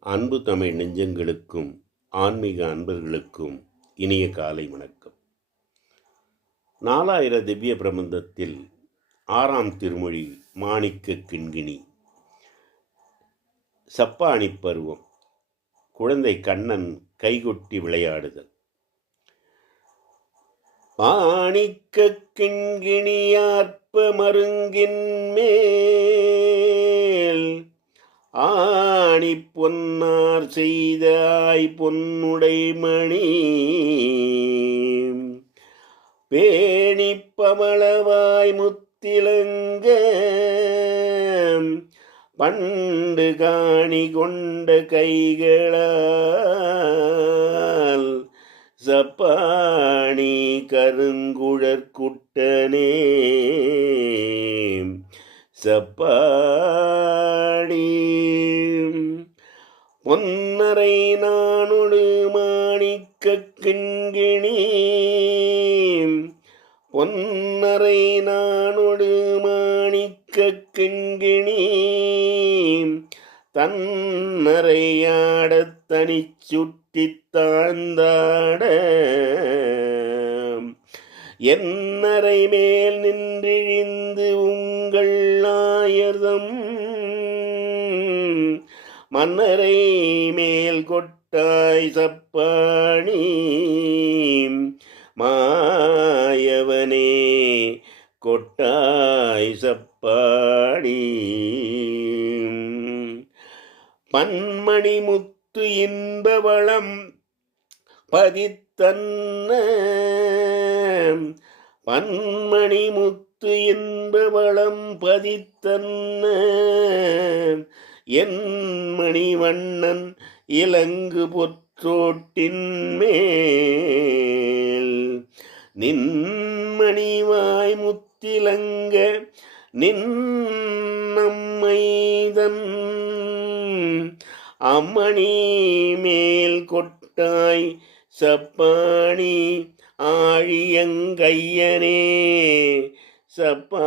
அன்பு தமிழ் நெஞ்சங்களுக்கும் ஆன்மீக அன்பர்களுக்கும் இனிய காலை வணக்கம். நாலாயிர திவ்ய பிரபந்தத்தில் ஆறாம் திருமொழி மாணிக்க கிண்கிணி. சப்பாணி பருவம் குழந்தை கண்ணன் கைகொட்டி விளையாடுதல். மாணிக்க கிண்கிணியார்ப்ப மருங்கின் மேல் ஆணி பொன்னார் செய்தாய் பொன்னுடை மணி. பேணி பமளவாய் முத்திலங்க பண்டு காணி கொண்ட கைகளால் சப்பாணி கருங்குழற்குட்டனே சப்பா பொன்னரை நானொடு மாணிக்க கிண்கிணி. பொன்னரை நானொடு மாணிக்க கிண்கிணி. தன்னரையாடத் தனி சுட்டி தாழ்ந்தாட. என்னரை மேல் நின்றிழிந்து உங்கள் ஆயர்தம். மன்னரை மேல் கொட்டாய் சப்பாணி. மாயவனே கொட்டாய் சப்பாணி. பன்மணி முத்து இன்பவளம் பதித்தன்ன. பன்மணி முத்து இன்பவளம் பதித்தன்ன. என் மணிவண்ணன் இலங்கு பொற்றோட்டின் மேல். நின்மணிவாய் முத்திலங்க நின்னம்மைதன் அம்மணி மேல் கொட்டாய் சப்பாணி ஆழியங்கையனே. சப்பா